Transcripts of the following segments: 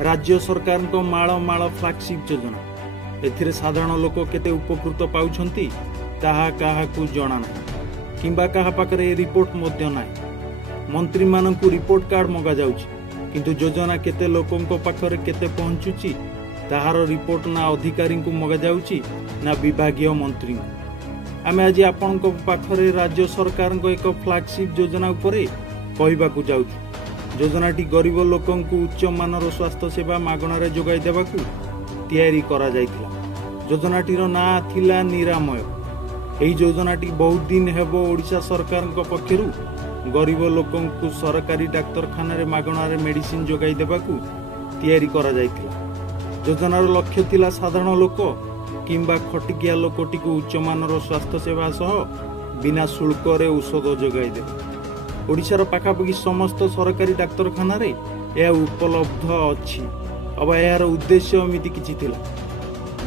राज्य सरकार को माଳ माଳ फ्लैगशिप योजना एथिरे साधारण लोक केते उपकृत पाउछंती ताहा काहाकू जणा नाही किंबा काहा पाखरे रिपोर्ट मध्य नाही। मंत्री मानकू रिपोर्ट कार्ड मगा जाउछि किंतु योजना केते लोकंको पाखरे केते पहुंचुछि ताहार रिपोर्ट ना अधिकारी को मगा जाउछि ना विभागीय मंत्री। आमे आज आपनको पाखरे राज्य सरकार को एक फ्लैगशिप योजना उपरे कहबाकू जाउछु। योजनाटी गरीब लोकंकू उच्च मानर स्वास्थ्य सेवा मागणारे जोगाई देबाकू तैयारी करा जायतिला। योजनाटीर ना थिला निरामय। एही योजनाटी बहुत दिन हेबो ओडिशा सरकार को पक्षरु गरीब लोकंकू सरकारी डाक्तरखाना रे मागणारे मेडिसिन जोगाई देबाकू तैयारी करा जायतिला। योजनार लक्ष्य थिला साधारण लोक किंबा खटिकिया लोकटी को उच्च मानर स्वास्थ्य सेवा सह बिना शुल्क रे औषध जोगाई देबा। ओडिशार पाखापाखि समस्त सरकारी डाक्तरखाना रे यह उपलब्ध अछि। अब यार उद्देश्य एमिति किछि थिला।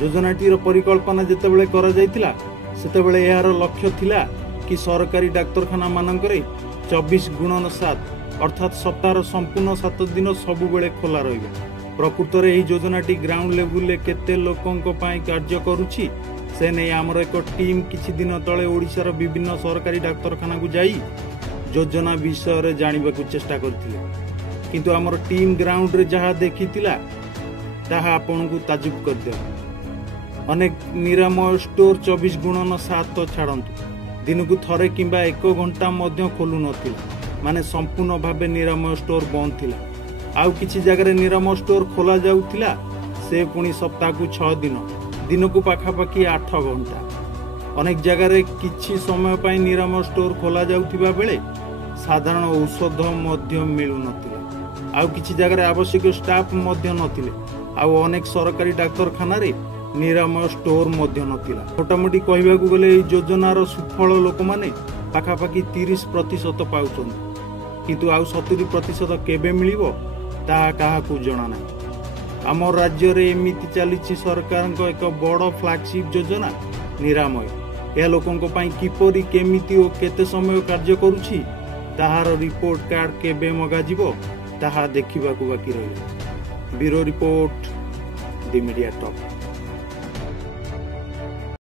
योजनाटीर परिकल्पना जेतेबेले करा जायतिला सेतेबेले यार लक्ष्य थिला कि सरकारी डाक्तरखाना मानकरे 24x7 अर्थात सप्ताहर संपूर्ण 7 दिन सबु बेले खोला रहिबो। प्रकृत रे एही योजनाटी ग्राउंड लेवल ले केते लोकंको पई कार्य करूछि से नै हमर एक टीम किछि दिन तळे ओडिशार विभिन्न सरकारी डाक्तरखाना को जाई योजना विषय रे जानिबा को चेष्टा करथिले किंतु हमर टीम ग्राउंड रे जहा देखितिला ताहा आपन को ताजुब कर दे। अनेक निरामय स्टोर 24x7 तो छाड़ंतु दिन को थरे किंबा 1 घंटा मध्य खोलु नथिला माने संपूर्ण भाबे निरामय स्टोर बंद थिला। आउ किछि जगह निरामय स्टोर खोला जाउथिला से पुनी सप्ताह को 6 दिन को पाखापाखि 8 घंटा। अनेक जगह रे किछि समय पई निरामय स्टोर खोला जाउथिबा बेले साधारण औषध मध्य मिलु नथिला। आउ किछि जगह रे आवश्यक स्टाफ मध्य नथिले। आउ अनेक सरकारी डाक्तरखाना रे निरामय स्टोर मध्य नथिला। मोटामोटी कहबाकू गले एई योजनार सुफल लोक माने पाखापाखि 30% पाउछन किंतु आउ 70% केबे मिलिबो ताहा काहाकू जणा नाही। आम राज्य रे एमिति चलीछि सरकार को एक बड़ फ्लैगशिप योजना निरामय। यह लोकंको पई किपरि केमिति ओ केते समय कार्य करूछि ताहार रिपोर्ट कार्ड केबे मगा जिवो ताहा देखिबाकू बाकी रहिला। Bureau report the media talk.